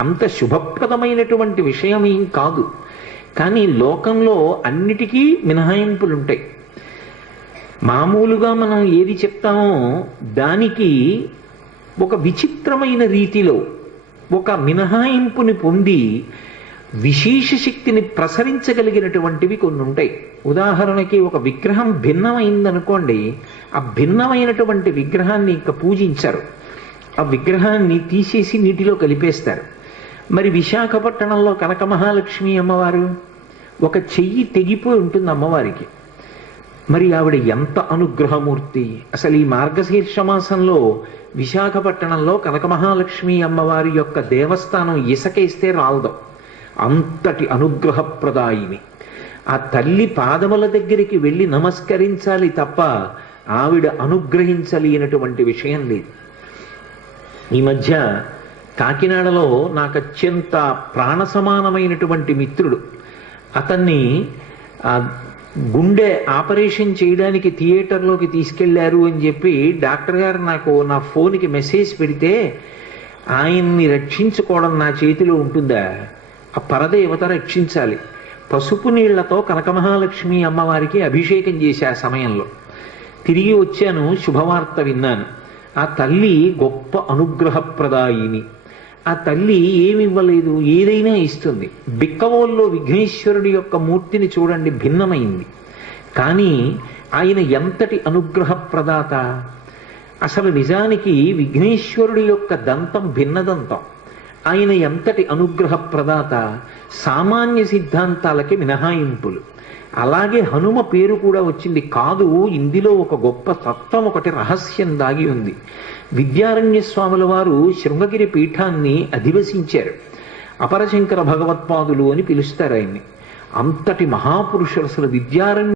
అంత శుభప్రదమైనటువంటి విషయం ఏం కాదు. కానీ లోకంలో అన్నిటికీ మినహాయింపులుంటాయి. మామూలుగా మనం ఏది చెప్తామో దానికి ఒక విచిత్రమైన రీతిలో ఒక మినహాయింపుని పొంది విశేష శక్తిని ప్రసరించగలిగినటువంటివి కొన్ని ఉంటాయి. ఉదాహరణకి ఒక విగ్రహం భిన్నమైందనుకోండి, ఆ భిన్నమైనటువంటి విగ్రహాన్ని ఇంకా పూజించరు, ఆ విగ్రహాన్ని తీసేసి నీటిలో కలిపేస్తారు. మరి విశాఖపట్నంలో కనక మహాలక్ష్మి అమ్మవారు ఒక చెయ్యి తెగిపోయి ఉంటుంది అమ్మవారికి. మరి ఆవిడ ఎంత అనుగ్రహమూర్తి! అసలు ఈ మార్గశీర్ష మాసంలో విశాఖపట్నంలో కనక మహాలక్ష్మి అమ్మవారి యొక్క దేవస్థానం ఇసకేస్తే రాలదాం, అంతటి అనుగ్రహప్రదాయిని. ఆ తల్లి పాదముల దగ్గరికి వెళ్ళి నమస్కరించాలి తప్ప ఆవిడ అనుగ్రహించలేనటువంటి విషయం లేదు. ఈ మధ్య కాకినాడలో నాకు అత్యంత ప్రాణ సమానమైనటువంటి మిత్రుడు, అతన్ని గుండె ఆపరేషన్ చేయడానికి థియేటర్లోకి తీసుకెళ్లారు అని చెప్పి డాక్టర్ గారు నాకు నా ఫోన్కి మెసేజ్ పెడితే, ఆయన్ని రక్షించుకోవడం నా చేతిలో ఉంటుందా? ఆ పరదేవత రక్షించాలి. పసుపు నీళ్లతో కనక మహాలక్ష్మి అమ్మవారికి అభిషేకం చేశా సమయంలో. తిరిగి వచ్చాను, శుభవార్త విన్నాను. ఆ తల్లి గొప్ప అనుగ్రహప్రదాయిని. ఆ తల్లి ఏమివ్వలేదు, ఏదైనా ఇస్తుంది. బిక్కవోల్లో విఘ్నేశ్వరుడి యొక్క మూర్తిని చూడండి, భిన్నమైంది. కానీ ఆయన ఎంతటి అనుగ్రహప్రదాత! అసలు నిజానికి విఘ్నేశ్వరుడి యొక్క దంతం భిన్నదంతం. ఆయన ఎంతటి అనుగ్రహప్రదాత! సామాన్య సిద్ధాంతాలకి మినహాయింపులు. అలాగే హనుమ పేరు కూడా వచ్చింది. కాదు, ఇందులో ఒక గొప్ప తత్వం, ఒకటి రహస్యం దాగి ఉంది. విద్యారణ్య స్వాముల వారు శృంగగిరి పీఠాన్ని అధివసించారు. అపరశంకర భగవత్పాదులు అని పిలుస్తారు ఆయన్ని. అంతటి మహాపురుషులు. అసలు విద్యారణ్య